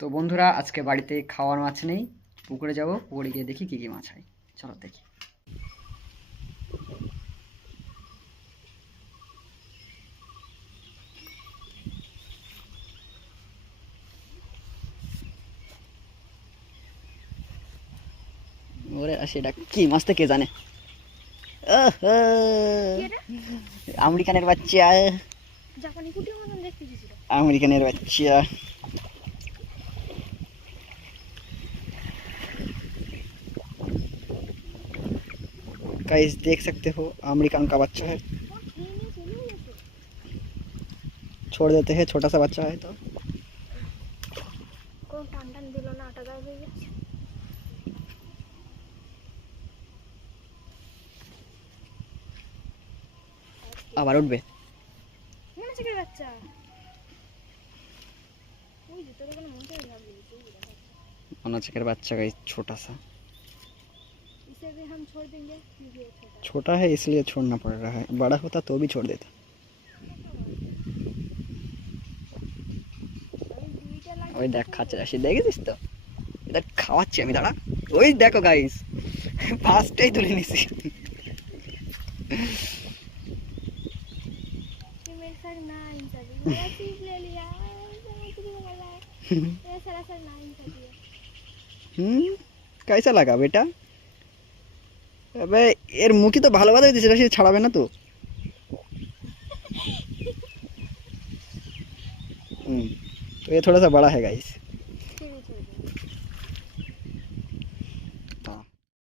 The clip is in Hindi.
তো বন্ধুরা আজকে বাড়িতে খাওয়ার মাছ নেই, পুকুরে যাব, পুকুরে গিয়ে দেখি কী কী মাছ হয়। চলো দেখি। ওরে সেটা কি মাছটা কে জানে। আমেরিকানের বাচ্চা, জাপানি কুটির মতন দেখতে ছিল। আমেরিকানের বাচ্চা। गाइस देख सकते हो अमेरिकन का बच्चा है, छोड़ देते हैं, छोटा सा बच्चा है तो। কোন টান টান দিল না, আটা গায়ে হয়ে গেছে। আবার উঠবে মনে হচ্ছে বাচ্চা ওই যে তোর কোনো মনটাই লাগবে मोनाचिकर बच्चा गाइस छोटा सा। इसे भी हम छोड़ देंगे, ये छोटा है इसलिए छोड़ना पड़ रहा है, बड़ा होता तो भी छोड़ देता। ওই দেখ খাচ্ছে রাশি, দেখেছিস তো, এটা খাওয়াচ্ছি আমি, দাঁড়া। ওই দেখো গাইস, ফার্স্টেই তুলে নিছি। ये मेरे सर ना इंसा भी मेरा सीप ले लिया, कुछ वाला है ये सारा सर ना इंसा दिया। कैसा लगा बेटा? अबे এর মুখই তো ভালো ভালো দিছে, রাশি ছাড়াবে না তো। तो ये थोड़ा सा बड़ा है गाइस।